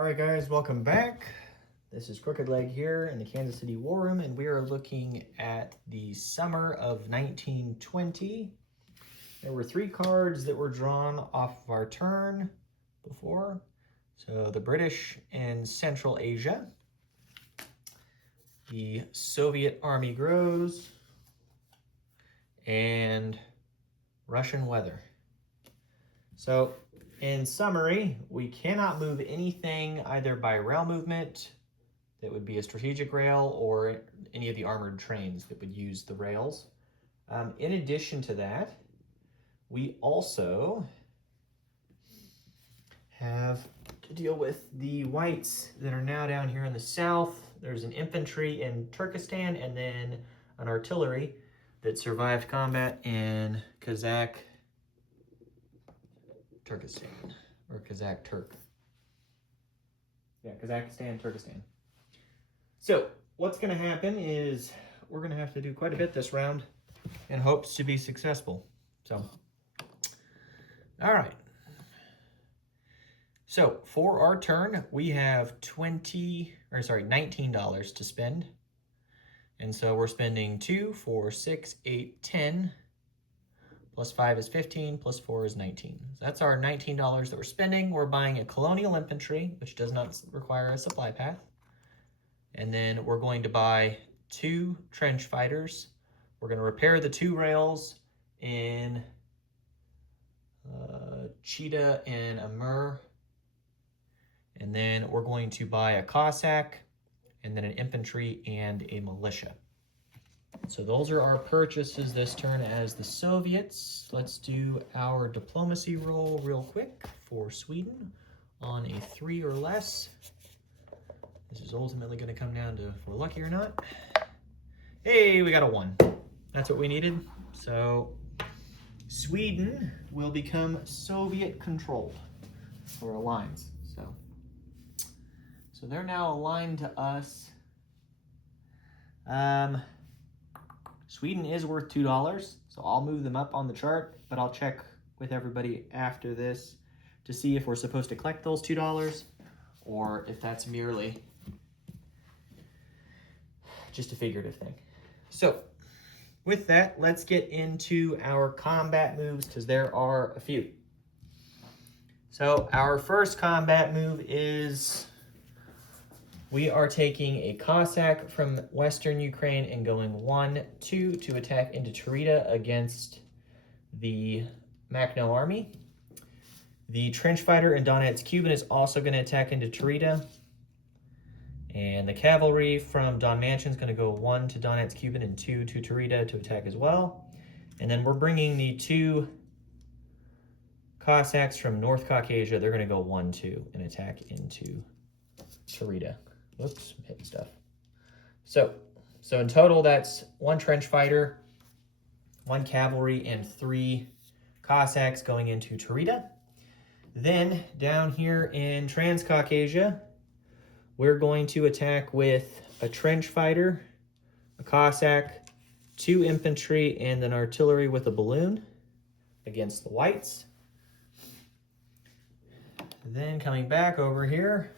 All right, guys, welcome back. This is Crooked Leg here in the Kansas City War Room, and we are looking at the summer of 1920. There were 3 cards that were drawn off of our turn before. So the British in Central Asia, the Soviet Army grows, and Russian weather. So in summary, we cannot move anything either by rail movement, that would be a strategic rail, or any of the armored trains that would use the rails. In addition to that, we also have to deal with the whites that are now down here in the south. There's an infantry in Turkestan and then an artillery that survived combat in Turkestan, or Kazakh Turk. Yeah, Kazakhstan, Turkestan. So what's going to happen is we're going to have to do quite a bit this round in hopes to be successful. So, all right. So for our turn, we have $19 to spend. And so we're spending 2, 4, 6, 8, 10. Plus 5 is 15, plus 4 is 19. So that's our $19 that we're spending. We're buying a colonial infantry, which does not require a supply path. And then we're going to buy 2 trench fighters. We're going to repair the 2 rails in Cheetah and Amur. And then we're going to buy a Cossack, and then an infantry and a militia. So those are our purchases this turn as the Soviets. Let's do our diplomacy roll real quick for Sweden on a 3 or less. This is ultimately going to come down to if we're lucky or not. Hey, we got a 1. That's what we needed. So Sweden will become Soviet controlled, or alliance. So they're now aligned to us. Sweden is worth $2, so I'll move them up on the chart, but I'll check with everybody after this to see if we're supposed to collect those $2 or if that's merely just a figurative thing. So with that, let's get into our combat moves, because there are a few. So our first combat move is we are taking a Cossack from Western Ukraine and going 1-2 to attack into Tarita against the Makhno army. The trench fighter in Donetsk Cuban is also going to attack into Tarita. And the cavalry from Don Mansion is going to go 1 to Donetsk Cuban and 2 to Tarita to attack as well. And then we're bringing the 2 Cossacks from North Caucasia. They're going to go 1-2 and attack into Tarita. Whoops, I'm hitting stuff. So in total, that's 1 trench fighter, 1 cavalry, and 3 Cossacks going into Tarita. Then down here in Transcaucasia, we're going to attack with a trench fighter, a Cossack, 2 infantry, and an artillery with a balloon against the whites. Then coming back over here,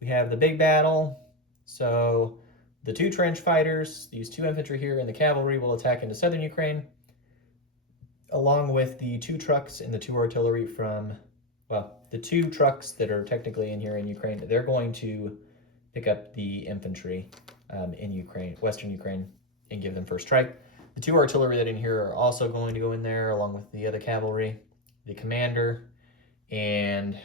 we have the big battle. So the 2 trench fighters, these 2 infantry here, and the cavalry will attack into southern Ukraine, along with the 2 trucks and the 2 artillery from, well, the 2 trucks that are technically in here in Ukraine. They're going to pick up the infantry in Ukraine, Western Ukraine, and give them first strike. The 2 artillery that are in here are also going to go in there, along with the other cavalry, the commander, and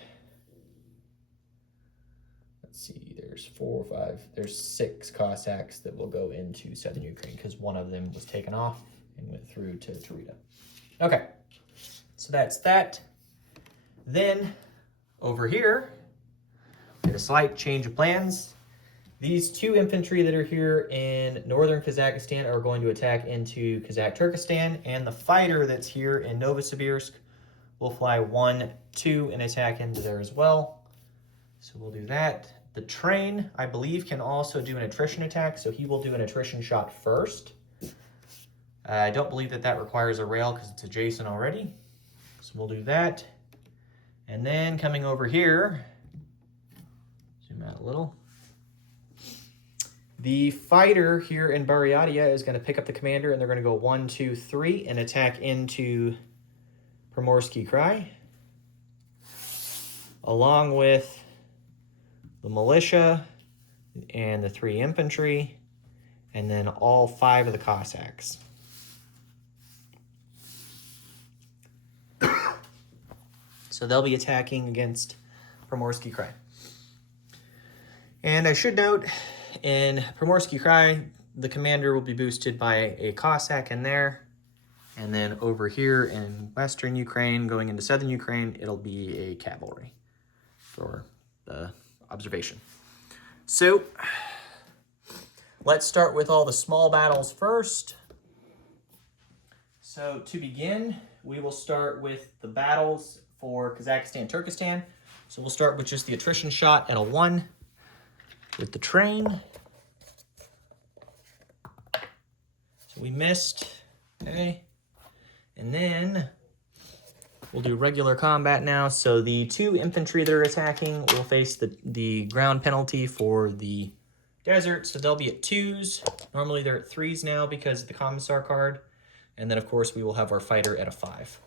let's see, there's 4 or 5, there's 6 Cossacks that will go into southern Ukraine because one of them was taken off and went through to Tarita. Okay, so that's that. Then over here, we had a slight change of plans. These 2 infantry that are here in northern Kazakhstan are going to attack into Kazakh Turkestan, and the fighter that's here in Novosibirsk will fly 1-2 and attack into there as well. So we'll do that. The train, I believe, can also do an attrition attack, so he will do an attrition shot first. I don't believe that requires a rail because it's adjacent already. So we'll do that. And then coming over here, out a little. The fighter here in Buryatia is going to pick up the commander, and they're going to go 1, 2, 3 and attack into Primorsky Krai, along with the militia and the 3 infantry, and then all 5 of the Cossacks. So they'll be attacking against Primorsky Krai. And I should note, in Primorsky Krai, the commander will be boosted by a Cossack in there. And then over here in western Ukraine, going into southern Ukraine, it'll be a cavalry for the observation. So let's start with all the small battles first. So to begin, we will start with the battles for Kazakhstan, Turkestan. So we'll start with just the attrition shot at a 1 with the train. So we missed, okay. And then we'll do regular combat now. So the 2 infantry that are attacking will face the ground penalty for the desert. So they'll be at 2s. Normally they're at 3s now because of the Commissar card. And then, of course, we will have our fighter at a 5.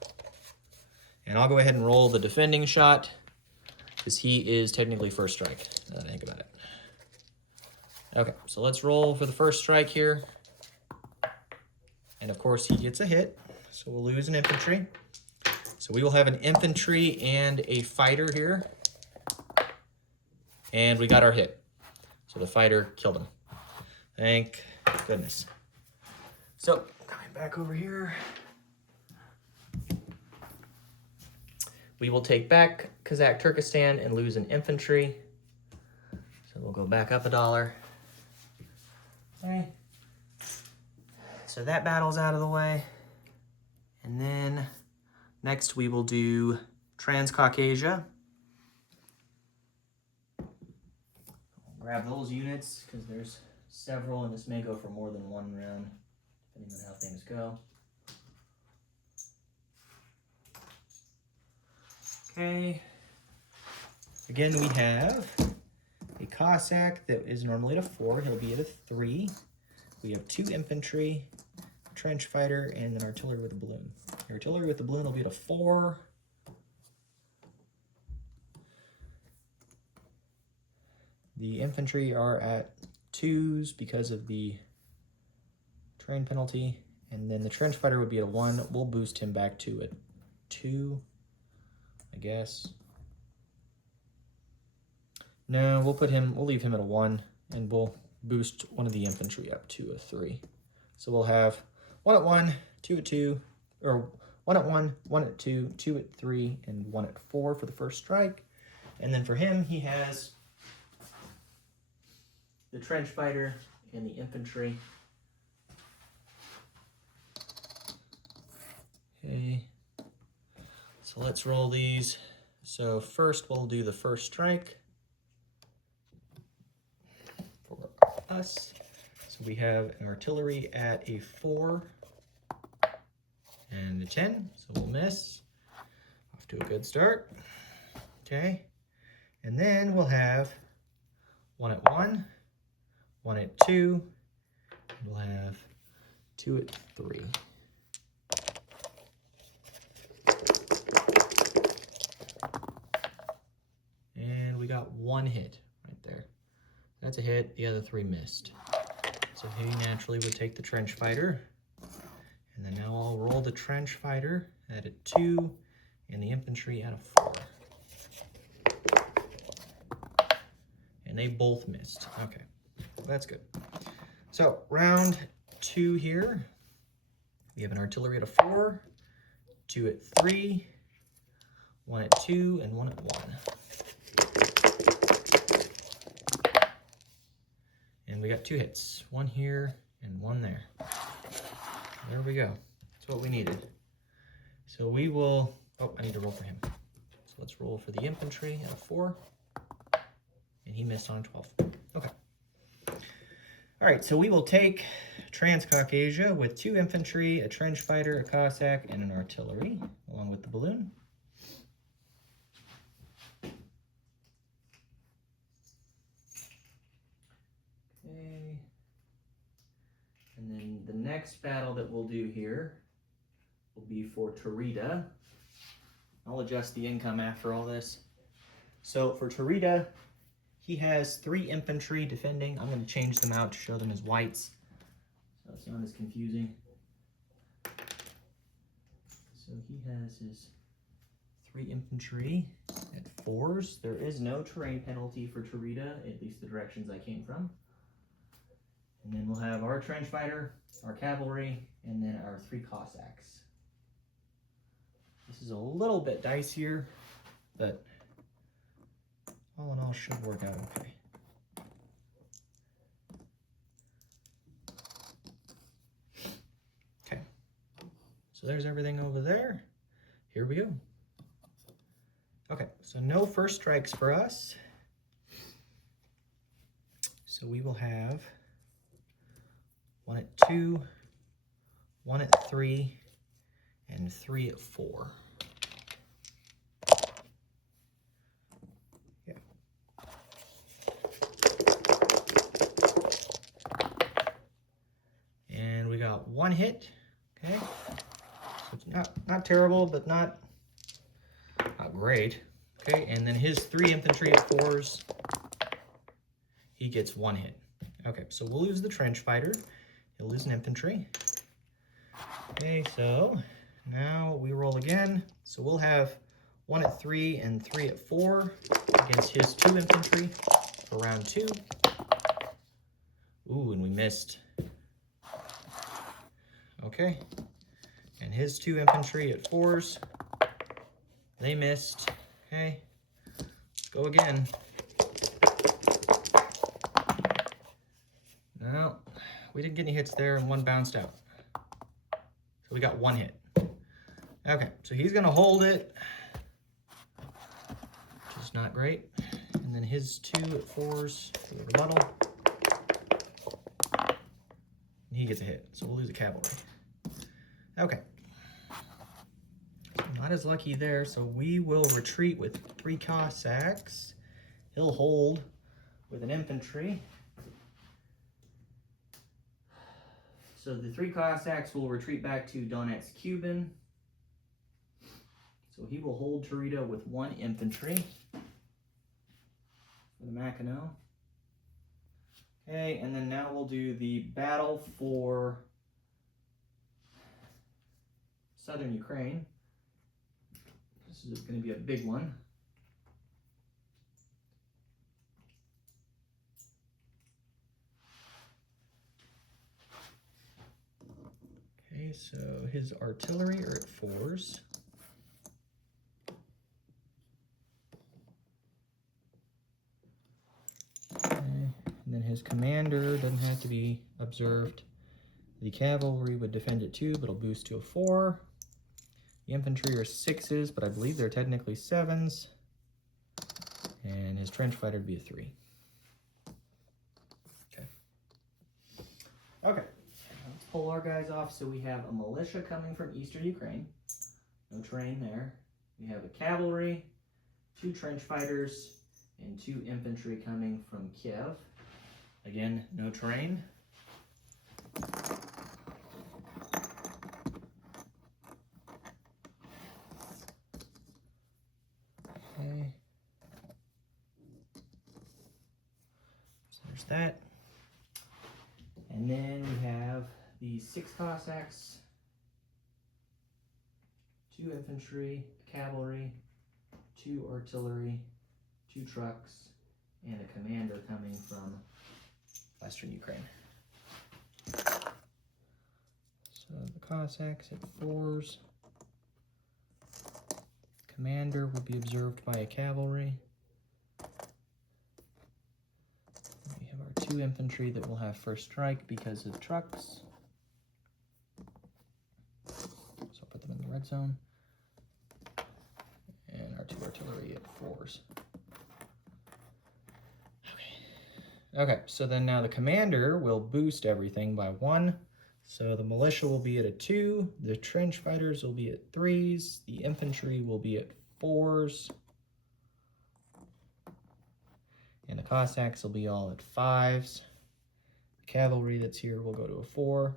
And I'll go ahead and roll the defending shot because he is technically first strike, now that I think about it. Okay, so let's roll for the first strike here. And, of course, he gets a hit, so we'll lose an infantry. So we will have an infantry and a fighter here. And we got our hit. So the fighter killed him. Thank goodness. So, coming back over here. We will take back Kazakh Turkestan and lose an infantry. So we'll go back up $1. All right. So that battle's out of the way. And then next we will do Transcaucasia. Grab those units because there's several, and this may go for more than 1 round, depending on how things go. Okay. Again, we have a Cossack that is normally at a 4. He'll be at a 3. We have 2 infantry, a trench fighter, and an artillery with a balloon. The artillery with the balloon will be at a 4. The infantry are at 2s because of the train penalty. And then the trench fighter would be at a 1. We'll boost him back to a 2, I guess. No, we'll leave him at a 1, and we'll boost one of the infantry up to a 3. So we'll have 1 at 1, 2 at 2, or 1 at 1, 1 at 2, 2 at 3, and 1 at 4 for the first strike. And then for him, he has the trench fighter and the infantry. Okay. So let's roll these. So first we'll do the first strike for us. So we have an artillery at a 4 and a 10, so we'll miss. Off to a good start. Okay. And then we'll have 1 at 1, 1 at 2, and we'll have 2 at 3. And we got 1 hit right there. That's a hit, the other 3 missed. So he naturally would take the trench fighter. And then now I'll roll the trench fighter at a 2 and the infantry at a 4. And they both missed. Okay, well, that's good. So round 2 here. We have an artillery at a 4, 2 at 3, 1 at 2, and 1 at 1. And we got 2 hits, 1 here and 1 there. There we go. That's what we needed. So we will, oh, I need to roll for him. So let's roll for the infantry at a 4. And he missed on a 12. Okay. All right, so we will take Transcaucasia with 2 infantry, a trench fighter, a Cossack, and an artillery, along with the balloon. next battle that we'll do here will be for Tarita. I'll adjust the income after all this. So for Tarita, he has 3 infantry defending. I'm going to change them out to show them as whites, so it's not as confusing. So he has his 3 infantry at 4s. There is no terrain penalty for Tarita, at least the directions I came from. And then we'll have our trench fighter, our cavalry, and then our 3 Cossacks. This is a little bit dicier, but all in all should work out okay. Okay, so there's everything over there. Here we go. Okay, so no first strikes for us. So we will have 1 at 2, 1 at 3, and 3 at 4. Yeah. And we got 1 hit. Okay. So it's not terrible, but not great. Okay, and then his 3 infantry at 4s, he gets 1 hit. Okay, so we'll lose the trench fighter. He'll lose an infantry. Okay, so now we roll again. So we'll have 1 at 3 and 3 at 4 against his 2 infantry for round 2. Ooh, and we missed. Okay, and his 2 infantry at 4s, they missed. Okay, let's go again. No, we didn't get any hits there, and 1 bounced out. So we got 1 hit. Okay, so he's gonna hold it, which is not great. And then his 2 at 4s for the rebuttal. And he gets a hit, so we'll lose a cavalry. Okay. Not as lucky there, so we will retreat with 3 Cossacks. He'll hold with an infantry. So the 3 Cossacks will retreat back to Donetsk Cuban. So he will hold Tarita with 1 infantry for the Mackinac. Okay, and then now we'll do the battle for southern Ukraine. This is going to be a big one. Okay, so his artillery are at 4s. Okay, and then his commander doesn't have to be observed. The cavalry would defend at 2, but it'll boost to a 4. The infantry are 6s, but I believe they're technically 7s. And his trench fighter would be a 3. Okay. Okay. Let's pull our guys off. So we have a militia coming from eastern Ukraine. No terrain there. We have a cavalry, 2 trench fighters, and 2 infantry coming from Kiev. Again, no terrain. Okay. So there's that. And then we have the 6 Cossacks, 2 infantry, cavalry, 2 artillery, 2 trucks, and a commander coming from western Ukraine. So the Cossacks at 4s. Commander will be observed by a cavalry. We have our 2 infantry that will have first strike because of trucks. So I'll put them in the red zone. And our 2 artillery at 4s. Okay, so then now the commander will boost everything by 1. So the militia will be at a 2, the trench fighters will be at 3s, the infantry will be at 4s, and the Cossacks will be all at 5s. The cavalry that's here will go to a 4.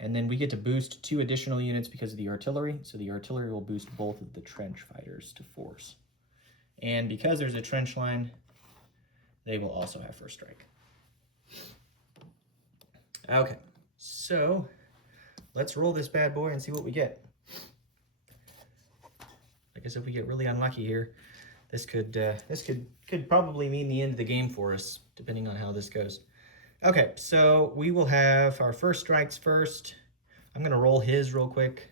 And then we get to boost 2 additional units because of the artillery. So the artillery will boost both of the trench fighters to 4s. And because there's a trench line, they will also have first strike. Okay, so let's roll this bad boy and see what we get. I guess if we get really unlucky here, this could probably mean the end of the game for us, depending on how this goes. Okay, so we will have our first strikes first. I'm gonna roll his real quick.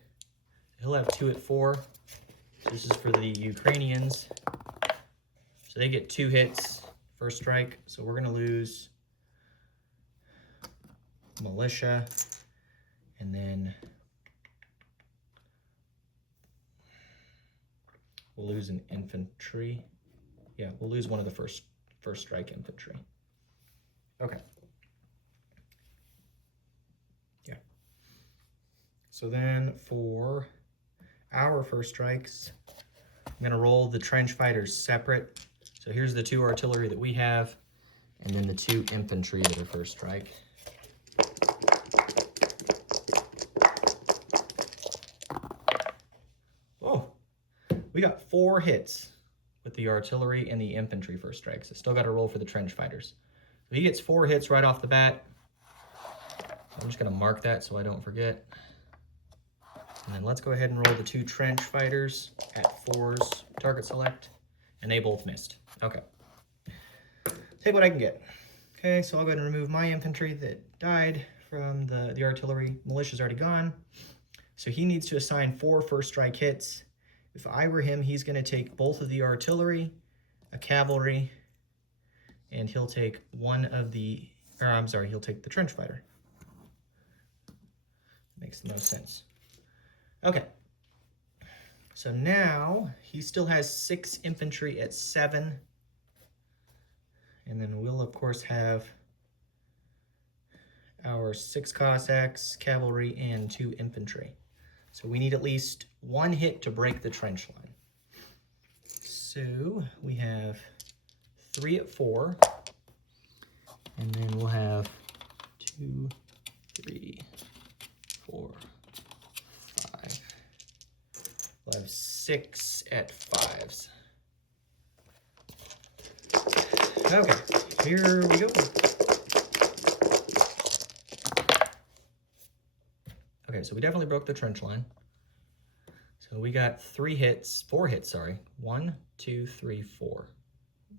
He'll have 2 at 4. This is for the Ukrainians. So they get 2 hits, first strike. So we're gonna lose militia, and then we'll lose an infantry. Yeah, we'll lose one of the first strike infantry. Okay. Yeah. So then for our first strikes, I'm gonna roll the trench fighters separate. So here's the 2 artillery that we have, and then the 2 infantry that are first strike. Oh, we got 4 hits with the artillery and the infantry first strikes. I still got to roll for the trench fighters. So he gets 4 hits right off the bat. I'm just going to mark that so I don't forget. And then let's go ahead and roll the 2 trench fighters at 4s, target select, and they both missed. Okay. Take what I can get. Okay, so I'll go ahead and remove my infantry that died from the artillery. Militia's already gone. So he needs to assign 4 first strike hits. If I were him, he's going to take both of the artillery, a cavalry, and he'll take he'll take the trench fighter. Makes the most sense. Okay. So now he still has 6 infantry at 7. And then we'll, of course, have our 6 Cossacks, cavalry, and 2 infantry. So we need at least 1 hit to break the trench line. So we have 3 at 4. And then we'll have 2, 3, 4, 5. We'll have 6 at 5s. Okay, here we go. Okay, so we definitely broke the trench line. So we got 4 hits, sorry. 1, 2, 3, 4.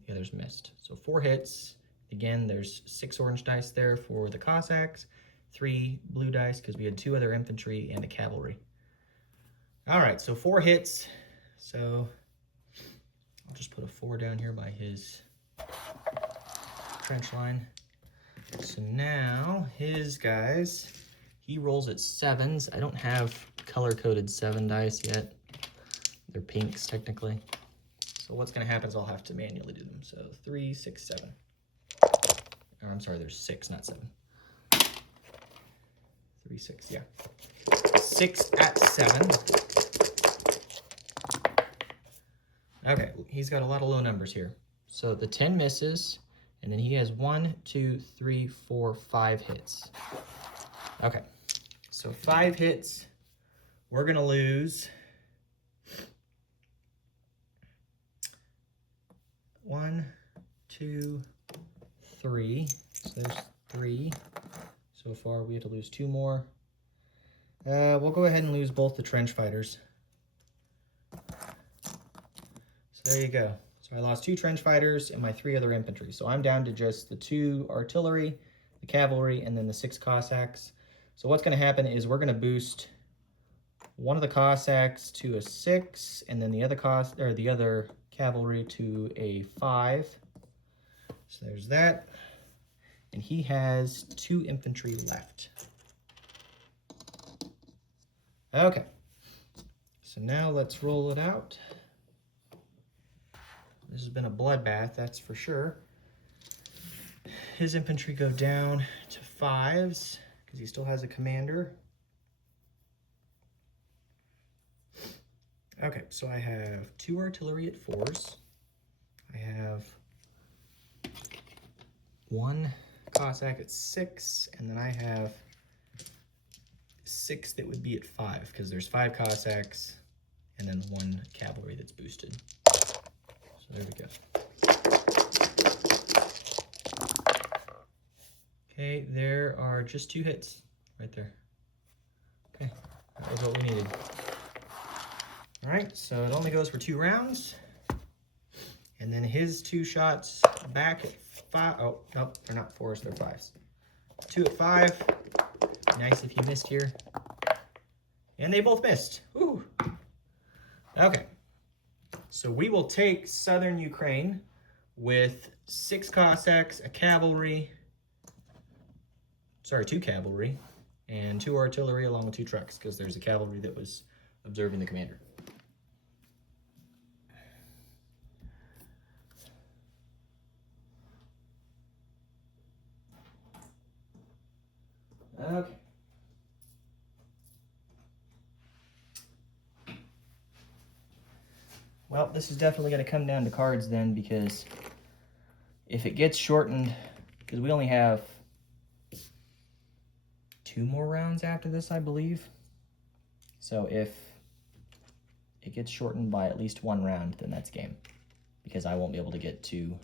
The others missed. So 4 hits. Again, there's 6 orange dice there for the Cossacks, 3 blue dice because we had 2 other infantry and a cavalry. All right, so 4 hits. So I'll just put a 4 down here by his trench line. So now his guys, he rolls at 7s. I don't have color-coded 7 dice yet. They're pinks technically. So what's gonna happen is I'll have to manually do them. So 3, 6, 7. Or I'm sorry, there's 6, not 7. 3, 6, yeah. 6 at 7. Okay, he's got a lot of low numbers here. So the 10 misses, and then he has 1, 2, 3, 4, 5 hits. Okay, so 5 hits. We're gonna lose 1, 2, 3. So there's 3 so far. We have to lose 2 more. We'll go ahead and lose both the trench fighters. So there you go. So I lost 2 trench fighters and my 3 other infantry. So I'm down to just the 2 artillery, the cavalry, and then the 6 Cossacks. So what's going to happen is we're going to boost one of the Cossacks to a 6, and then the other cavalry to a 5. So there's that. And he has 2 infantry left. Okay. So now let's roll it out. This has been a bloodbath, that's for sure. His infantry go down to 5s because he still has a commander. Okay, so I have 2 artillery at 4s. I have 1 Cossack at 6, and then I have 6 that would be at 5, because there's 5 Cossacks and then 1 cavalry that's boosted. So there we go. Okay, there are just 2 hits right there. Okay, that was what we needed. All right, so it only goes for 2 rounds. And then his 2 shots back at 5. Oh, nope, they're not 4s, they're 5s. 2 at 5. Nice if you missed here. And they both missed. Woo. Okay. So we will take southern Ukraine with 6 Cossacks, a cavalry, 2 cavalry, and 2 artillery along with 2 trucks, because there's a cavalry that was observing the commander. Okay. Well, this is definitely going to come down to cards then, because if it gets shortened, because we only have 2 more rounds after this, I believe. So if it gets shortened by at least 1 round, then that's game, because I won't be able to get to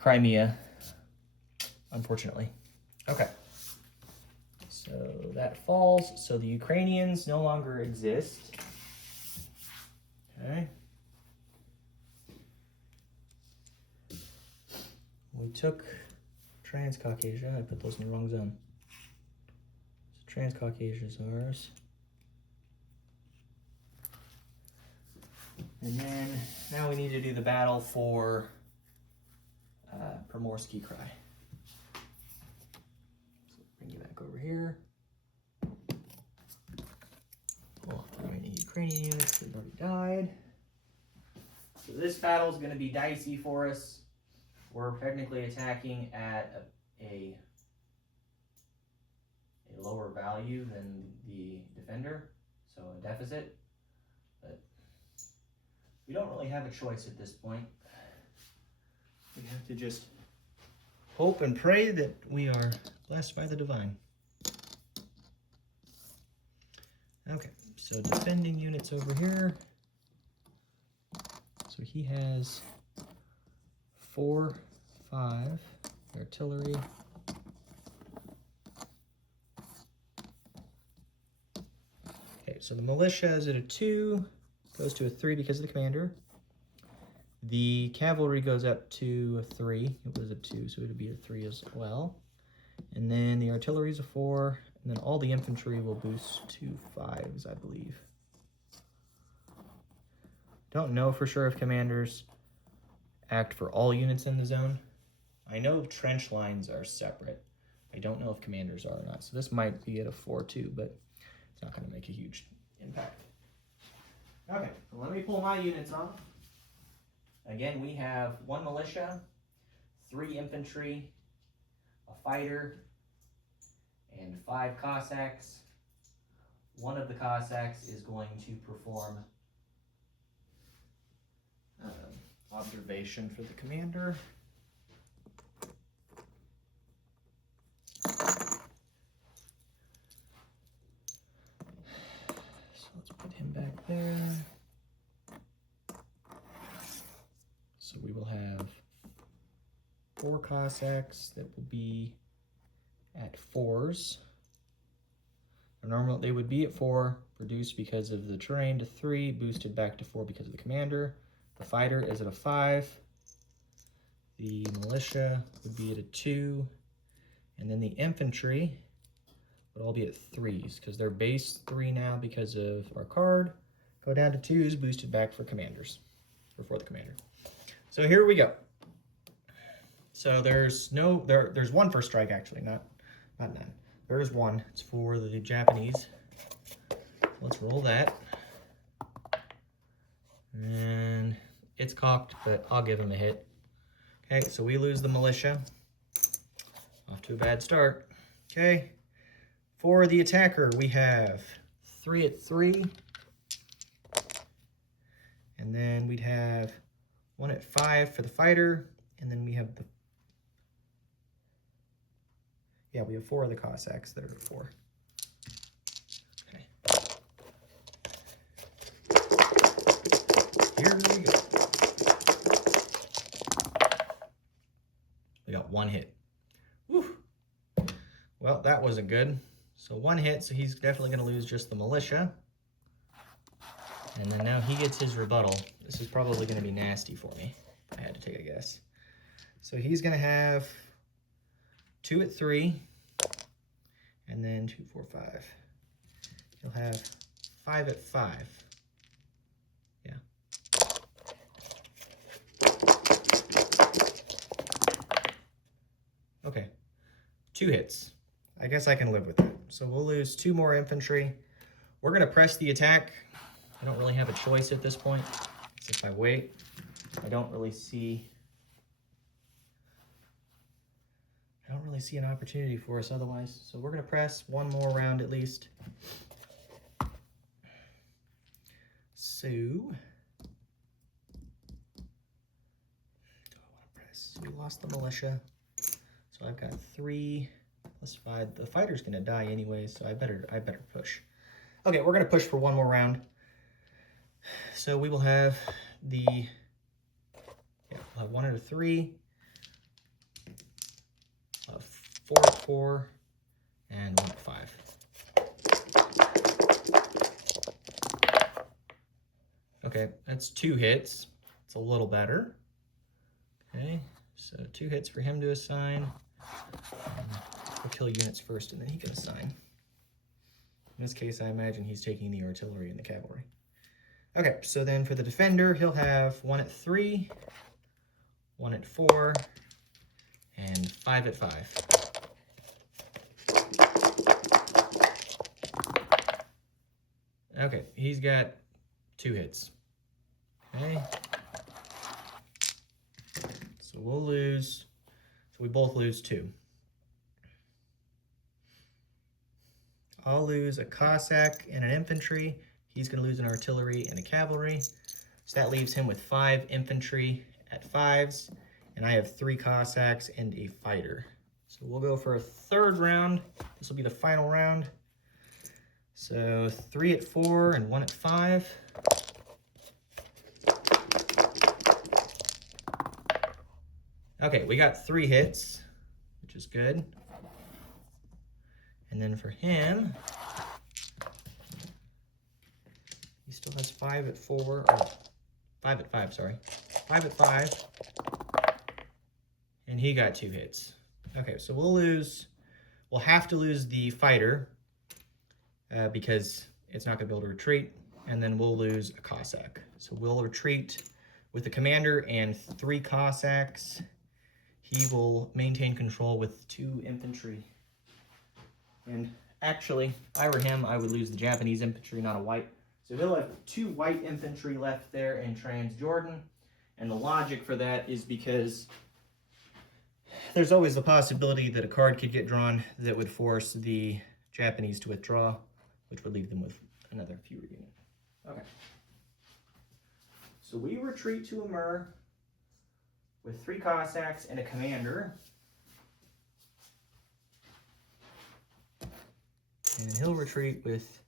Crimea, unfortunately. Okay. So that falls. So the Ukrainians no longer exist. Okay. We took Transcaucasia. I put those in the wrong zone. So Transcaucasia is ours. And then now we need to do the battle for Primorsky Krai. So bring you back over here. Well, any Ukrainian units that already died. So this battle is going to be dicey for us. We're technically attacking at a lower value than the defender, so a deficit. But we don't really have a choice at this point. We have to just hope and pray that we are blessed by the divine. Okay, so defending units over here. So he has 4, 5 artillery. Okay, so the militia is at a 2, goes to a 3 because of the commander. The cavalry goes up to a 3. It was a 2, so it would be a 3 as well. And then the artillery is a 4, and then all the infantry will boost to 5s, I believe. Don't know for sure if commanders act for all units in the zone. I know trench lines are separate. I don't know if commanders are or not. So this might be at a 4 too, but it's not going to make a huge impact. Okay, so let me pull my units off. Again, we have 1 militia, 3 infantry, a fighter, and 5 Cossacks. One of the Cossacks is going to perform observation for the commander. So let's put him back there. So we will have 4 Cossacks that will be at 4s. Normally they would be at 4, reduced because of the terrain to 3, boosted back to 4 because of the commander. The fighter is at a 5. The militia would be at a 2. And then the infantry would all be at 3s because they're base 3 now because of our card. Go down to 2s, boosted back for commanders, or for the commander. So here we go. So there's 1 first strike actually, not none. There is 1. It's for the Japanese. Let's roll that. And it's cocked, but I'll give him a hit. Okay, so we lose the militia. Off to a bad start. Okay, for the attacker, we have 3 at 3. And then we'd have 1 at 5 for the fighter. And then we have we have 4 of the Cossacks that are at 4. Here we go. We got one hit. Woo. Well, that wasn't good. So one hit, so he's definitely going to lose just the militia. And then now he gets his rebuttal. This is probably going to be nasty for me, if I had to take a guess. So he's going to have 2 at 3, and then 2, 4, 5. He'll have 5 at 5. Yeah. Okay, 2 hits. I guess I can live with that. So we'll lose 2 more infantry. We're going to press the attack. I don't really have a choice at this point. If I wait, I don't really see an opportunity for us otherwise. So we're going to press 1 more round at least. So, do I want to press? We lost the militia. So I've got 3 plus 5. The fighter's going to die anyway, so I better push. Okay, we're going to push for 1 more round. So we will have we'll have 1 at 3, 4 at 4, and 1 at 5. Okay, that's 2 hits. It's a little better. Okay, so 2 hits for him to assign. We'll kill units first, and then he can assign. In this case, I imagine he's taking the artillery and the cavalry. Okay, so then for the defender, he'll have 1 at 3, 1 at 4, and 5 at 5. Okay, he's got 2 hits. Okay. So we'll lose, so we both lose 2. I'll lose a Cossack and an infantry. He's going to lose an artillery and a cavalry. So that leaves him with 5 infantry at 5s. And I have 3 Cossacks and a fighter. So we'll go for a 3rd round. This will be the final round. So 3 at 4 and 1 at 5. Okay, we got 3 hits, which is good. And then for him, he still has 5 at 4, or 5 at 5, sorry. 5 at 5, and he got 2 hits. Okay, so we'll have to lose the fighter because it's not gonna be able to retreat, and then we'll lose a Cossack. So we'll retreat with the commander and 3 Cossacks. He will maintain control with 2 infantry. And actually, if I were him, I would lose the Japanese infantry, not a white. So he'll have 2 white infantry left there in Transjordan. And the logic for that is because there's always the possibility that a card could get drawn that would force the Japanese to withdraw, which would leave them with another fewer unit. Okay. So we retreat to Amur with 3 Cossacks and a commander. And he'll retreat with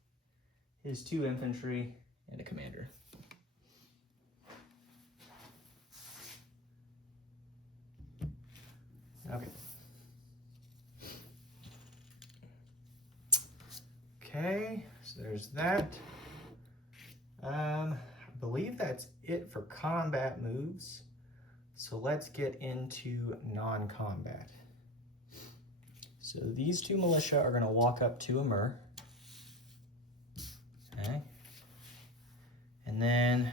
his 2 infantry and a commander. Okay. Okay, so there's that. I believe that's it for combat moves. So let's get into non-combat. So these 2 militia are going to walk up to Amur. Okay. And then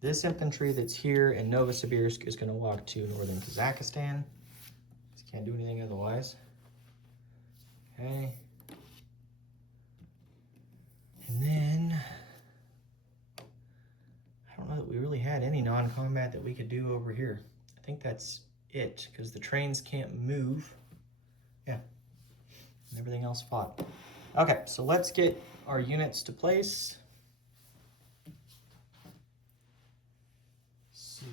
this infantry that's here in Novosibirsk is going to walk to northern Kazakhstan. Just can't do anything otherwise. Okay. And then I don't know that we really had any non-combat that we could do over here. I think that's it, because the trains can't move. Yeah, and everything else fought. Okay, so let's get our units to place. So,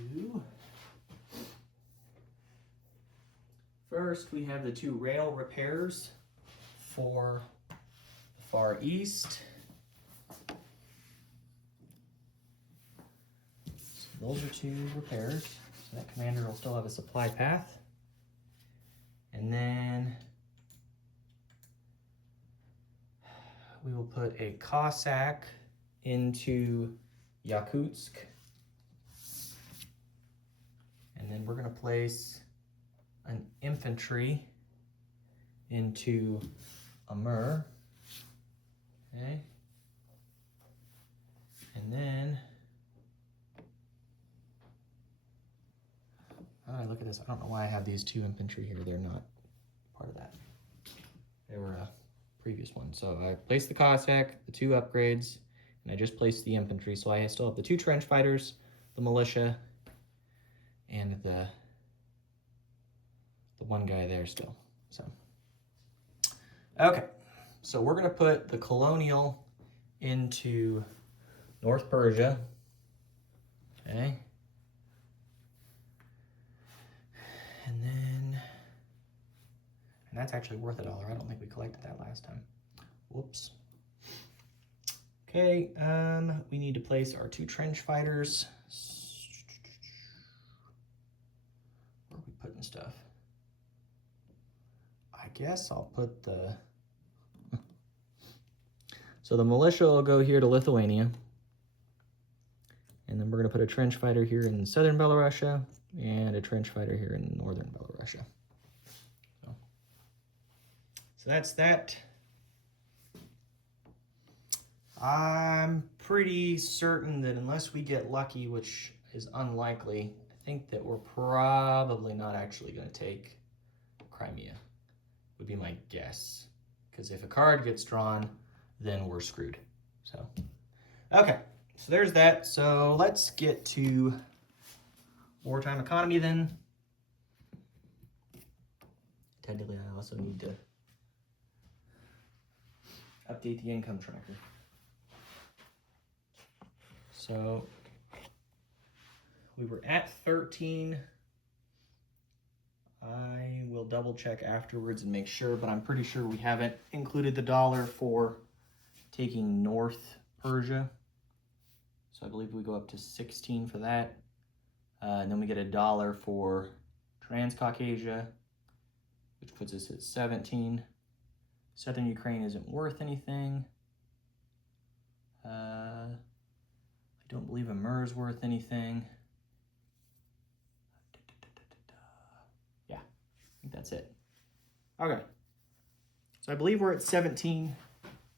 first we have the 2 rail repairs for the Far East. So those are 2 repairs. So that commander will still have a supply path. And then we will put a Cossack into Yakutsk. And then we're going to place an infantry into Amur. Okay. And then, oh, look at this. I don't know why I have these 2 infantry here. They're not part of that. They were a previous one. So I placed the Cossack, the 2 upgrades, and I just placed the infantry. So I still have the 2 trench fighters, the militia, and the one guy there still. So, okay. So we're going to put the colonial into North Persia. Okay. And then, and that's actually worth $1. I don't think we collected that last time. Whoops. Okay, we need to place our 2 trench fighters. Where are we putting stuff? I guess I'll put the... So the militia will go here to Lithuania. And then we're going to put a trench fighter here in southern Belarusia and a trench fighter here in northern Belarusia. So that's that. I'm pretty certain that unless we get lucky, which is unlikely, I think that we're probably not actually going to take Crimea, would be my guess. Because if a card gets drawn, then we're screwed. So, okay. So there's that. So let's get to wartime economy then. Technically, I also need to update the income tracker. So we were at 13. I will double check afterwards and make sure, but I'm pretty sure we haven't included the $1 for taking North Persia. So I believe we go up to 16 for that. And then we get $1 for Transcaucasia, which puts us at 17. Southern Ukraine isn't worth anything. I don't believe Amur is worth anything. Yeah, I think that's it. Okay. So I believe we're at 17.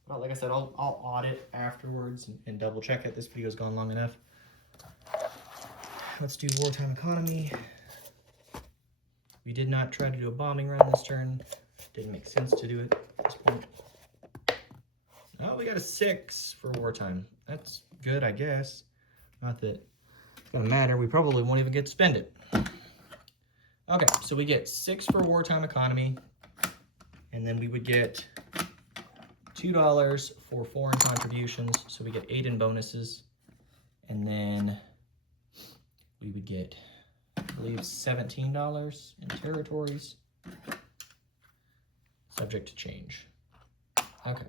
Well, like I said, I'll audit afterwards and double check it. This video's gone long enough. Let's do wartime economy. We did not try to do a bombing run this turn. Didn't make sense to do it at this point. Oh, we got a 6 for wartime. That's good, I guess. Not that it's gonna matter. We probably won't even get to spend it. Okay, so we get 6 for wartime economy, and then we would get $2 for foreign contributions, so we get 8 in bonuses, and then we would get, I believe, $17 in territories, subject to change. Okay,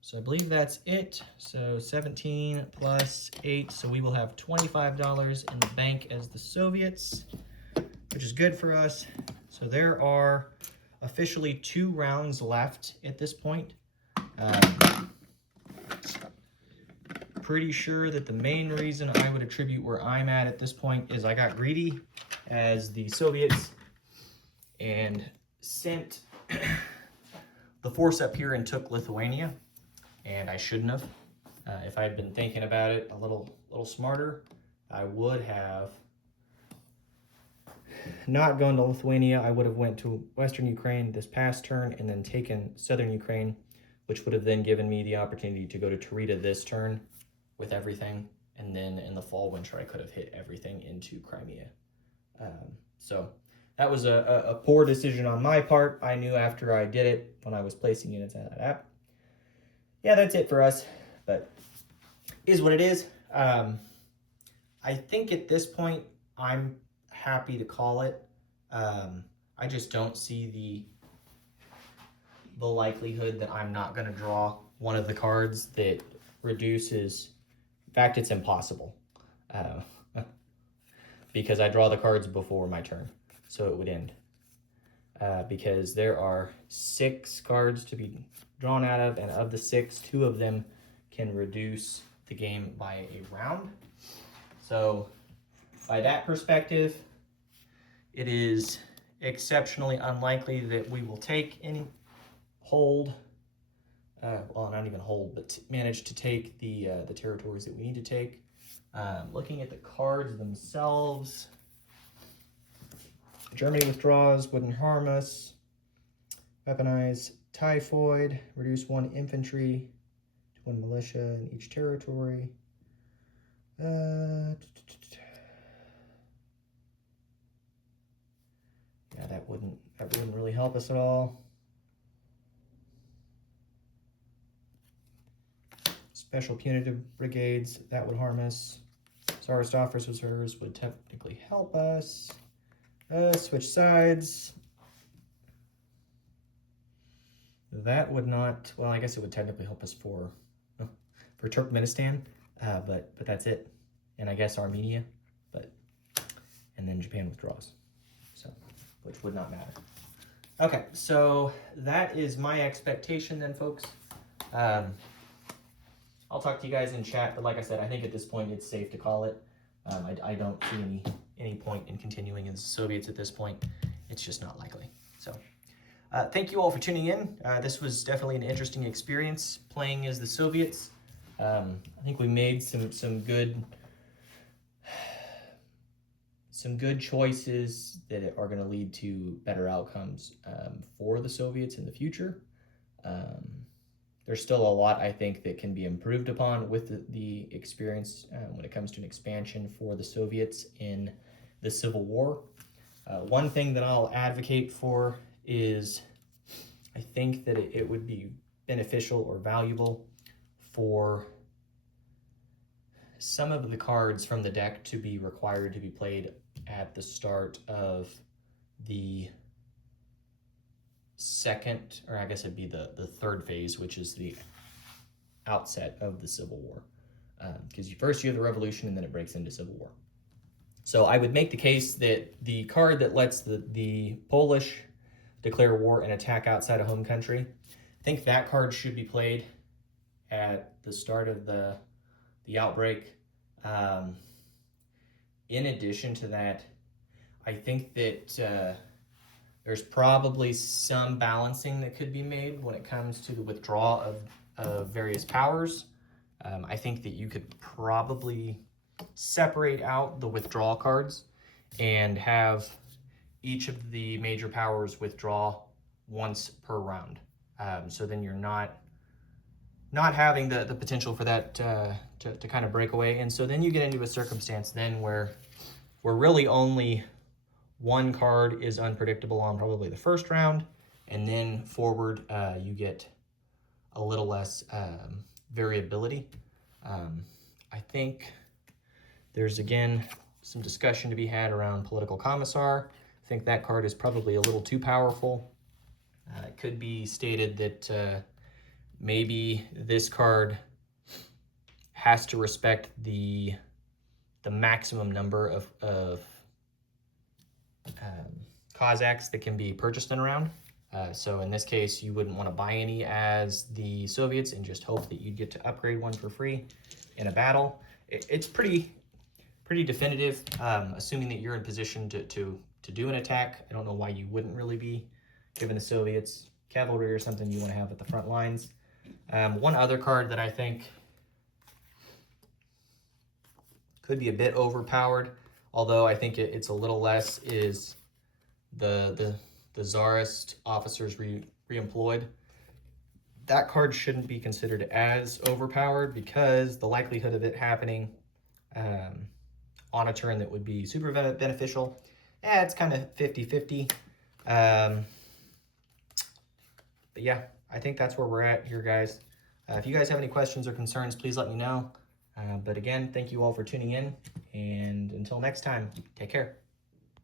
so I believe that's it. So 17 plus 8, so we will have $25 in the bank as the Soviets, which is good for us. So there are officially 2 rounds left at this point. Pretty sure that the main reason I would attribute where I'm at this point is I got greedy as the Soviets and sent the force up here and took Lithuania, and I shouldn't have. If I had been thinking about it a little smarter, I would have not gone to Lithuania. I would have went to Western Ukraine this past turn and then taken Southern Ukraine, which would have then given me the opportunity to go to Taurida this turn with everything. And then in the fall, winter, I could have hit everything into Crimea. So that was a poor decision on my part. I knew after I did it when I was placing units in that app. Yeah, that's it for us, but is what it is. I think at this point, I'm happy to call it. I just don't see the likelihood that I'm not going to draw one of the cards that reduces. In fact, it's impossible. because I draw the cards before my turn, so it would end. Because there are 6 cards to be drawn out of, and of the 6, 2 of them can reduce the game by a round. So by that perspective, it is exceptionally unlikely that we will take any hold, well, not even hold, but manage to take the territories that we need to take. Looking at the cards themselves, Germany withdraws, wouldn't harm us. Weaponize typhoid, reduce 1 infantry to 1 militia in each territory. Yeah, that wouldn't really help us at all. Special punitive brigades, that would harm us. Tsarist officers would technically help us. Switch sides. That would not, well, I guess it would technically help us for Turkmenistan, but that's it. And I guess Armenia, and then Japan withdraws, so, which would not matter. Okay, so that is my expectation then, folks. I'll talk to you guys in chat, but like I said, I think at this point it's safe to call it. I don't see any point in continuing as Soviets at this point. It's just not likely. So thank you all for tuning in. This was definitely an interesting experience playing as the Soviets. I think we made some good choices that are going to lead to better outcomes for the Soviets in the future. There's still a lot, I think, that can be improved upon with the experience when it comes to an expansion for the Soviets in the Civil War. One thing that I'll advocate for is I think that it would be beneficial or valuable for some of the cards from the deck to be required to be played at the start of the second, or I guess it'd be the third phase, which is the outset of the Civil War. Because first you have the revolution and then it breaks into Civil War. So I would make the case that the card that lets the Polish declare war and attack outside of home country, I think that card should be played at the start of the outbreak. In addition to that, I think that there's probably some balancing that could be made when it comes to the withdrawal of various powers. I think that you could probably separate out the withdrawal cards and have each of the major powers withdraw once per round. So then you're not having the potential for that to kind of break away. And so then you get into a circumstance then where really only one card is unpredictable on probably the first round, and then forward you get a little less variability. I think there's, again, some discussion to be had around Political Commissar. I think that card is probably a little too powerful. It could be stated that maybe this card has to respect the maximum number of Cossacks that can be purchased in a round. So in this case, you wouldn't want to buy any as the Soviets and just hope that you'd get to upgrade one for free in a battle. It's pretty definitive, assuming that you're in position to do an attack. I don't know why you wouldn't really be, given the Soviets cavalry or something you want to have at the front lines. One other card that I think could be a bit overpowered, although I think it's a little less, is the Tsarist officers re-employed. That card shouldn't be considered as overpowered because the likelihood of it happening on a turn that would be super beneficial, it's kind of 50-50. But yeah, I think that's where we're at here, guys. If you guys have any questions or concerns, please let me know. But again, thank you all for tuning in, and until next time, take care.